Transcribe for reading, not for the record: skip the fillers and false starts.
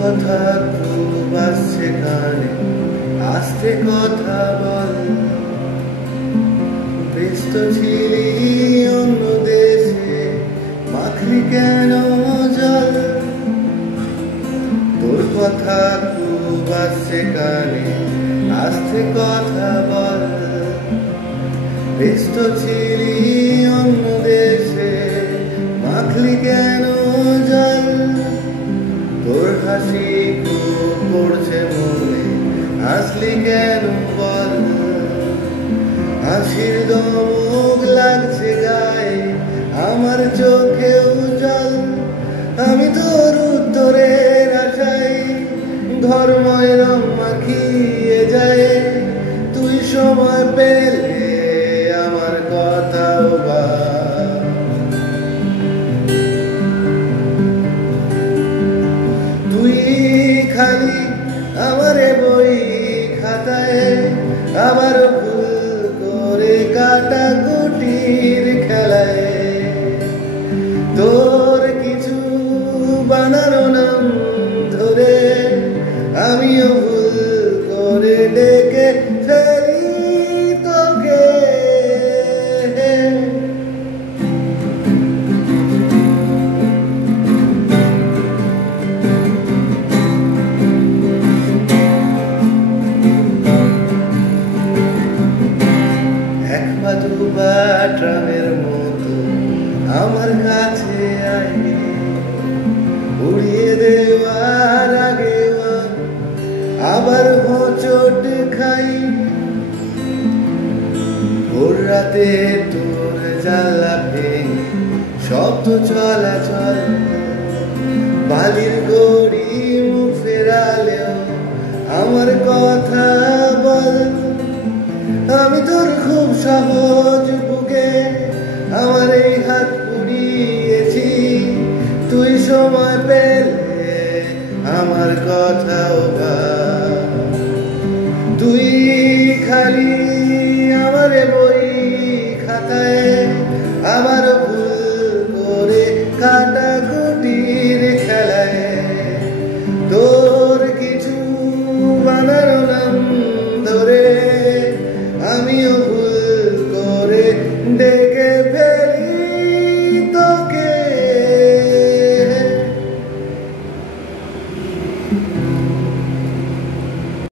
কথা খুব আসছে কানে, আস্তে কথা বল। ব্যস্ত ছিলি অন্য দেশে, মাখলি কেন জল? তোর কথা খুব আসছে কানে, আস্তে কথা বল। ব্যস্ত ছিলি অন্য দেশে, মাখলি কেন জল? তোর হাসি খুব পড়ছে মনে, হাসলি কেন বল? হাসির দমক লাগছে গায়ে, আমার চোখেও জল। আমি তোর উত্তরের আশায় ধর্ময় রং মাখিয়ে যায়। তুই সময় পেলে আমার কথাও বল। তুই খালি আমারে বই খাতায়, আবার ভুল করে কাটা কুটির খেলায়। তোর কিছু বানানো নাম ধরে আমিও ভুল করে ডেকে ফেলি তোকে। এক পা দুপা ট্রামের মতো আমার কাছে আয়, উড়িয়ে দেওয়ার আগে আবার হোঁচট খাই। ভোর রাতে তোর জানলা ভেঙে শব্দ চলাচল, বালির গড়ি মুখ ফেরালেও আমার কথা বল। আমি তোর খুব সহজ বুকে আমার এই হাত পুড়িয়েছি। তুই সময় পেলে আমার কথাও ভাব। তুই খালি আমারে বই খাতায়, আবার